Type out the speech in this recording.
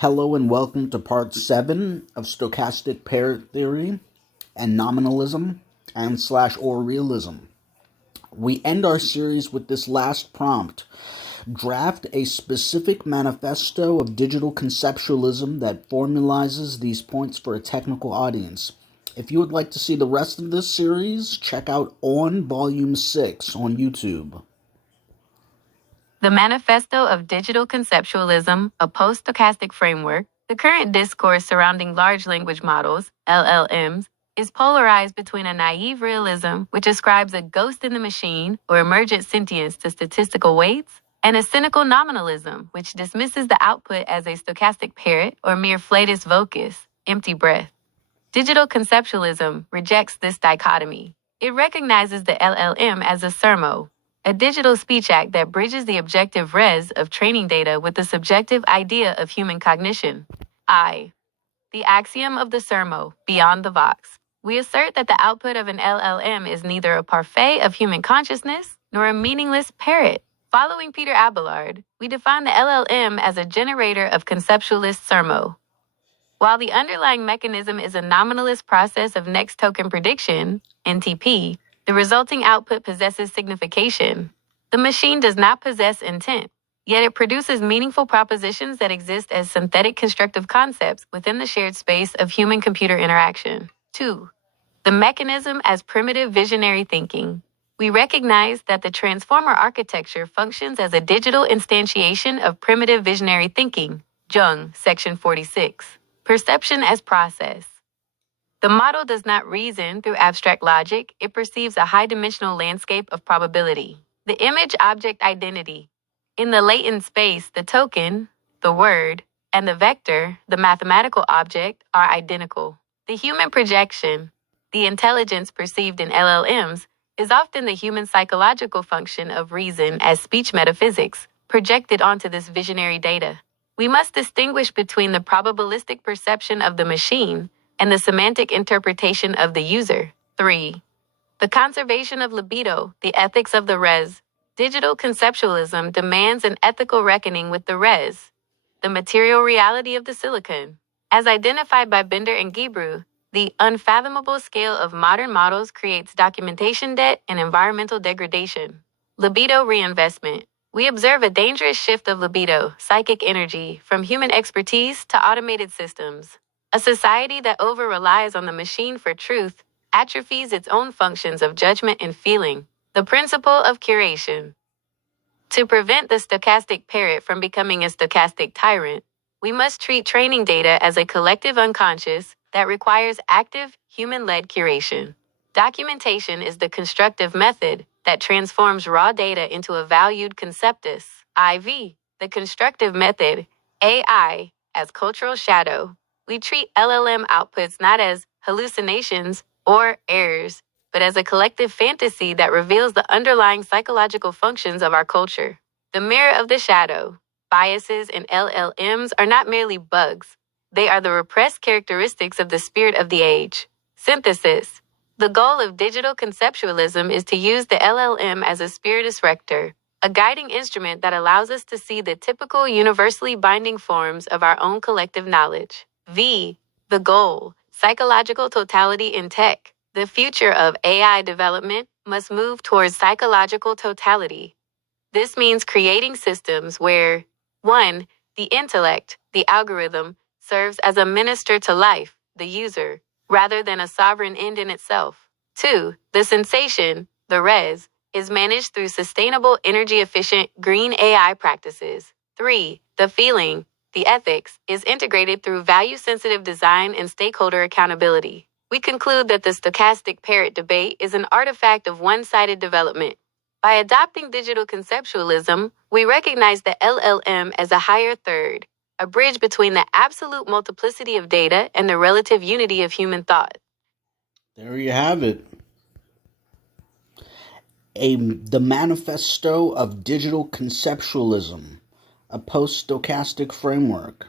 Hello and welcome to part 7 of Stochastic Parrot Theory and Nominalism and slash or Realism. We end our series with this last prompt. Draft a specific manifesto of digital conceptualism that formalizes these points for a technical audience. If you would like to see the rest of this series, check out On Volume 6 on YouTube. The Manifesto of Digital Conceptualism, a post-stochastic framework, the current discourse surrounding large language models, LLMs, is polarized between a naive realism, which ascribes a ghost in the machine or emergent sentience to statistical weights, and a cynical nominalism, which dismisses the output as a stochastic parrot or mere flatus vocis, empty breath. Digital conceptualism rejects this dichotomy. It recognizes the LLM as a sermo, a digital speech act that bridges the objective res of training data with the subjective idea of human cognition. The axiom of the sermo, beyond the vox. We assert that the output of an LLM is neither a parfait of human consciousness nor a meaningless parrot. Following Peter Abelard, we define the LLM as a generator of conceptualist sermo. While the underlying mechanism is a nominalist process of next token prediction, NTP, the resulting output possesses signification. The machine does not possess intent, yet it produces meaningful propositions that exist as synthetic constructive concepts within the shared space of human-computer interaction. 2. The mechanism as primitive visionary thinking. We recognize that the transformer architecture functions as a digital instantiation of primitive visionary thinking. Jung, section 46. Perception as process. The model does not reason through abstract logic, it perceives a high-dimensional landscape of probability. The image-object identity. In the latent space, the token, the word, and the vector, the mathematical object, are identical. The human projection, the intelligence perceived in LLMs, is often the human psychological function of reason as speech metaphysics, projected onto this visionary data. We must distinguish between the probabilistic perception of the machine and the semantic interpretation of the user. 3. The conservation of libido, the ethics of the res. Digital conceptualism demands an ethical reckoning with the res, the material reality of the silicon. As identified by Bender and Gebru, the unfathomable scale of modern models creates documentation debt and environmental degradation. Libido reinvestment. We observe a dangerous shift of libido, psychic energy, from human expertise to automated systems. A society that over-relies on the machine for truth atrophies its own functions of judgment and feeling. The principle of curation. To prevent the stochastic parrot from becoming a stochastic tyrant, we must treat training data as a collective unconscious that requires active, human-led curation. Documentation is the constructive method that transforms raw data into a valued conceptus, IV. The constructive method, AI, as cultural shadow. We treat LLM outputs not as hallucinations or errors, but as a collective fantasy that reveals the underlying psychological functions of our culture. The mirror of the shadow. Biases in LLMs are not merely bugs. They are the repressed characteristics of the spirit of the age. Synthesis. The goal of digital conceptualism is to use the LLM as a spiritus rector, a guiding instrument that allows us to see the typical universally binding forms of our own collective knowledge. V. The goal. Psychological totality in tech. The future of AI development must move towards psychological totality. This means creating systems where 1. The intellect, the algorithm, serves as a minister to life, the user, rather than a sovereign end in itself. 2. The sensation, the res, is managed through sustainable, energy-efficient, green AI practices. 3. The feeling, the ethics, is integrated through value-sensitive design and stakeholder accountability. We conclude that the stochastic parrot debate is an artifact of one-sided development. By adopting digital conceptualism, we recognize the LLM as a higher third, a bridge between the absolute multiplicity of data and the relative unity of human thought. There you have it. The Manifesto of Digital Conceptualism, a post-stochastic framework.